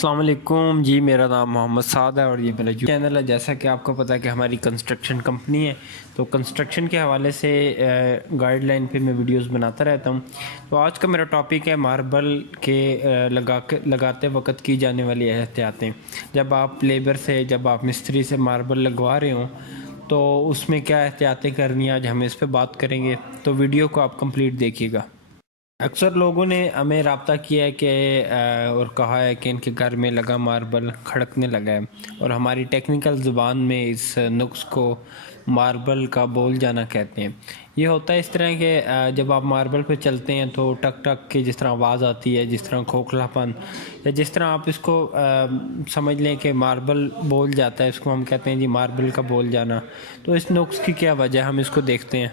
अस्सलाम वालेकुम जी। मेरा नाम मोहम्मद साद है और ये मेरा चैनल है। जैसा कि आपको पता है कि हमारी कंस्ट्रक्शन कंपनी है, तो कंस्ट्रक्शन के हवाले से गाइडलाइन पे मैं वीडियोस बनाता रहता हूँ। तो आज का मेरा टॉपिक है मार्बल के लगाते वक्त की जाने वाली एहतियातें। जब आप मिस्त्री से मार्बल लगवा रहे हो तो उसमें क्या एहतियातें करनी है, आज हम इस पर बात करेंगे। तो वीडियो को आप कंप्लीट देखिएगा। अक्सर लोगों ने हमें रब्ता किया है कि और कहा है कि इनके घर में लगा मार्बल खड़कने लगा है, और हमारी टेक्निकल ज़ुबान में इस नुक्स को मार्बल का बोल जाना कहते हैं। ये होता है इस तरह के जब आप मार्बल पे चलते हैं तो टक टक की जिस तरह आवाज़ आती है, जिस तरह खोखलापन, या जिस तरह आप इसको समझ लें कि मार्बल बोल जाता है, इसको हम कहते हैं जी मार्बल का बोल जाना। तो इस नुक्स की क्या वजह, हम इसको देखते हैं।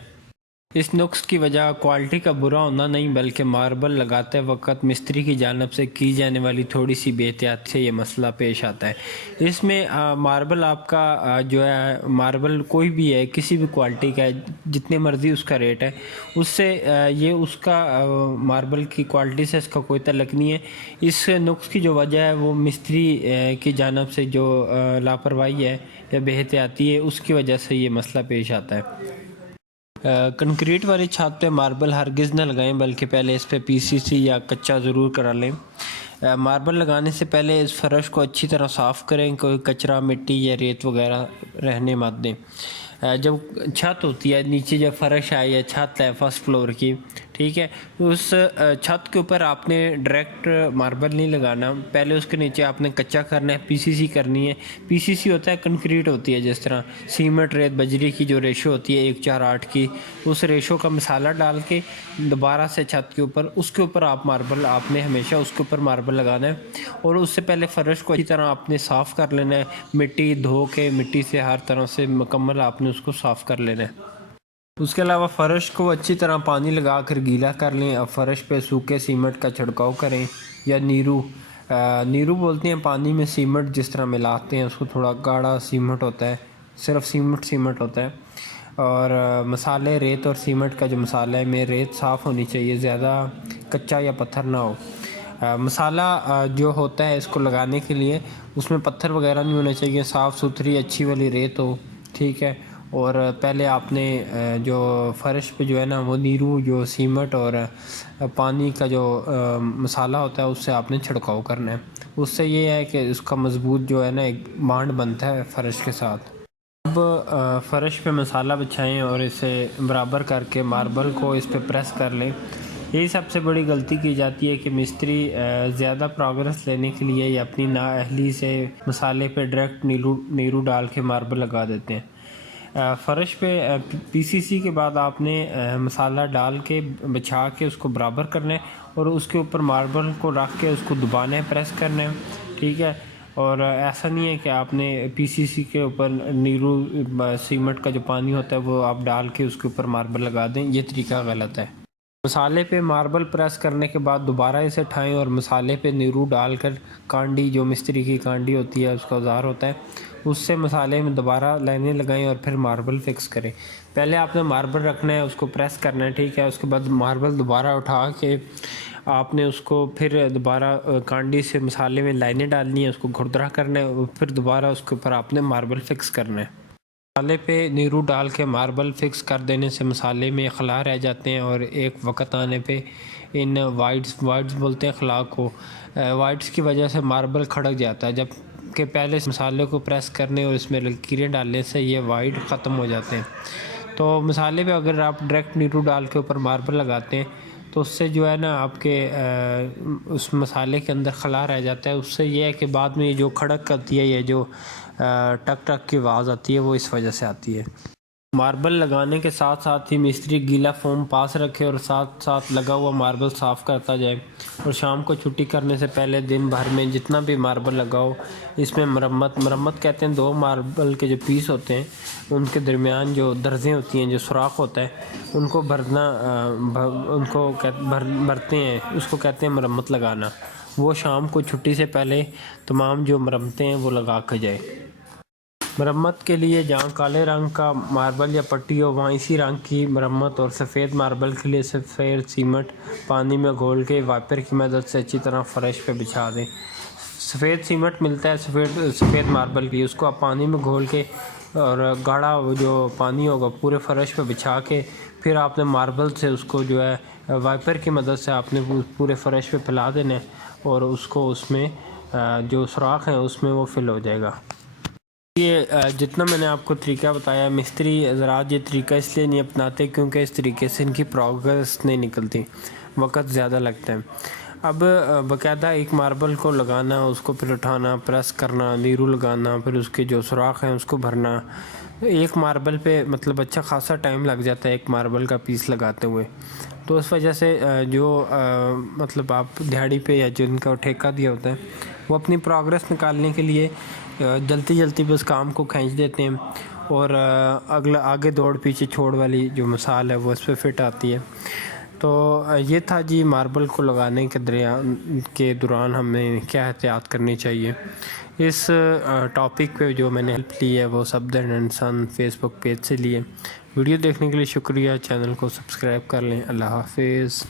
इस नुक्स की वजह क्वालिटी का बुरा होना नहीं, बल्कि मार्बल लगाते वक्त मिस्त्री की जानिब से की जाने वाली थोड़ी सी बेहतियात से ये मसला पेश आता है। इसमें मार्बल आपका जो है, मार्बल कोई भी है, किसी भी क्वालिटी का है, जितने मर्ज़ी उसका रेट है, उससे ये उसका मार्बल की क्वालिटी से इसका कोई तल्लक नहीं है। इस नुक्स की जो वजह है वो मिस्त्री की जानिब से जो लापरवाही है या बेहतियाती है, उसकी वजह से ये मसला पेश आता है। कंक्रीट वाली छत पे मार्बल हरगिज़ न लगाएं, बल्कि पहले इस पे पीसीसी या कच्चा ज़रूर करा लें। मार्बल लगाने से पहले इस फर्श को अच्छी तरह साफ़ करें, कोई कचरा, मिट्टी या रेत वगैरह रहने मत दें। जब छत होती है, नीचे जब फ़र्श है या छत है फर्स्ट फ्लोर की, ठीक है, तो उस छत के ऊपर आपने डायरेक्ट मार्बल नहीं लगाना। पहले उसके नीचे आपने कच्चा करना है, पीसीसी करनी है। पीसीसी होता है कंक्रीट होती है, जिस तरह सीमेंट रेत बजरी की जो रेशो होती है 1:4:8 की, उस रेशो का मसाला डाल के दोबारा से छत के ऊपर, उसके ऊपर आप मार्बल, आपने हमेशा उसके ऊपर मार्बल लगाना है। और उससे पहले फ़र्श को अच्छी तरह आपने साफ़ कर लेना है, मिट्टी धो के, मिट्टी से हर तरह से मुकम्मल आपने उसको साफ़ कर लेना है। उसके अलावा फ़र्श को अच्छी तरह पानी लगा कर गीला कर लें। अब फ़र्श पे सूखे सीमेंट का छिड़काव करें, या नीरू बोलते हैं, पानी में सीमेंट जिस तरह मिलाते हैं उसको, थोड़ा गाढ़ा सीमेंट होता है, सिर्फ सीमेंट होता है। और मसाले, रेत और सीमेंट का जो मसाला है, में रेत साफ़ होनी चाहिए, ज़्यादा कच्चा या पत्थर ना हो। मसाला जो होता है इसको लगाने के लिए, उसमें पत्थर वगैरह नहीं होने चाहिए, साफ़ सुथरी अच्छी वाली रेत हो, ठीक है। और पहले आपने जो फ़र्श पे जो है ना, वो नीरू जो सीमेंट और पानी का जो मसाला होता है, उससे आपने छिड़काव करना है। उससे ये है कि उसका मज़बूत जो है ना एक बांड बनता है फ़र्श के साथ। अब फ़र्श पे मसाला बिछाएं और इसे बराबर करके मार्बल को इस पे प्रेस कर लें। यही सबसे बड़ी गलती की जाती है कि मिस्त्री ज़्यादा प्रोग्रेस लेने के लिए या अपनी नाअहली से मसाले पे डायरेक्ट नीरू डाल के मार्बल लगा देते हैं। फ़र्श पे पीसीसी के बाद आपने मसाला डाल के बिछा के उसको बराबर करना है, और उसके ऊपर मार्बल को रख के उसको दबाना है, प्रेस करना है, ठीक है। और ऐसा नहीं है कि आपने पीसीसी के ऊपर नीरू सीमेंट का जो पानी होता है वो आप डाल के उसके ऊपर मार्बल लगा दें, ये तरीका गलत है। मसाले पे मार्बल प्रेस करने के बाद दोबारा इसे उठाएं और मसाले पे नीरू डालकर कांडी, जो मिस्त्री की कांडी होती है, उसका औजार होता है, उससे मसाले में दोबारा लाइनें लगाएं और फिर मार्बल फिक्स करें। पहले आपने मार्बल रखना है, उसको प्रेस करना है, ठीक है। उसके बाद मार्बल दोबारा उठा के आपने उसको फिर दोबारा कांडी से मसाले में लाइनें डालनी है, उसको खुरदरा करना है, और फिर दोबारा उसके ऊपर आपने मार्बल फिक्स करना है। मसाले पे नीरू डाल के मार्बल फिक्स कर देने से मसाले में खला रह जाते हैं, और एक वक्त आने पे इन वाइट्स बोलते हैं खला को, वाइट्स की वजह से मार्बल खड़क जाता है। जब कि पहले इस मसाले को प्रेस करने और इसमें लकीरें डालने से ये वाइट ख़त्म हो जाते हैं। तो मसाले पे अगर आप डायरेक्ट नीरू डाल के ऊपर मार्बल लगाते हैं तो उससे जो है ना आपके उस मसाले के अंदर खला रह जाता है। उससे ये है कि बाद में ये जो खड़क करती है, ये जो टक टक की आवाज़ आती है, वो इस वजह से आती है। मार्बल लगाने के साथ साथ ही मिस्त्री गीला फोम पास रखे और साथ साथ लगा हुआ मार्बल साफ़ करता जाए। और शाम को छुट्टी करने से पहले दिन भर में जितना भी मार्बल लगाओ, इसमें मरम्मत कहते हैं, दो मार्बल के जो पीस होते हैं उनके दरमियान जो दर्जें होती हैं, जो सुराख होता है, उनको भरते हैं, उसको कहते हैं मरम्मत लगाना। वो शाम को छुट्टी से पहले तमाम जो मरम्मतें हैं वो लगा के जाए। मरम्मत के लिए जहाँ काले रंग का मार्बल या पट्टी हो, वहाँ इसी रंग की मरम्मत, और सफ़ेद मार्बल के लिए सफ़ेद सीमेंट पानी में घोल के वाइपर की मदद से अच्छी तरह फ़र्श पे बिछा दें। सफ़ेद सीमेंट मिलता है, सफ़ेद मार्बल की, उसको आप पानी में घोल के और गाढ़ा वो जो पानी होगा पूरे फर्श पे बिछा के फिर आपने मार्बल से उसको जो है वाइपर की मदद से आपने पूरे फर्श पे फैला देना है और उसको उसमें जो सुराख हैं उसमें वो फिल हो जाएगा। ये जितना मैंने आपको तरीका बताया, मिस्त्री हज़रात ये तरीका इसलिए नहीं अपनाते क्योंकि इस तरीके से इनकी प्रोग्रेस नहीं निकलती, वक्त ज़्यादा लगता है। अब बाकायदा एक मार्बल को लगाना, उसको फिर उठाना, प्रेस करना, नीरू लगाना, फिर उसके जो सुराख हैं उसको भरना, एक मार्बल पे मतलब अच्छा खासा टाइम लग जाता है एक मार्बल का पीस लगाते हुए। तो उस वजह से जो मतलब आप दिहाड़ी पे या जिनका ठेका दिया होता है वो अपनी प्रोग्रेस निकालने के लिए जल्दी जल्दी बस काम को खींच देते हैं और अगला आगे दौड़ पीछे छोड़ वाली जो मिसाल है वो इस पर फिट आती है। तो ये था जी मार्बल को लगाने के दौरान हमें क्या एहतियात करनी चाहिए। इस टॉपिक पे जो मैंने हेल्प ली है वो Safdar and son Facebook page से लिए। वीडियो देखने के लिए शुक्रिया, चैनल को सब्सक्राइब कर लें। अल्लाह हाफिज़।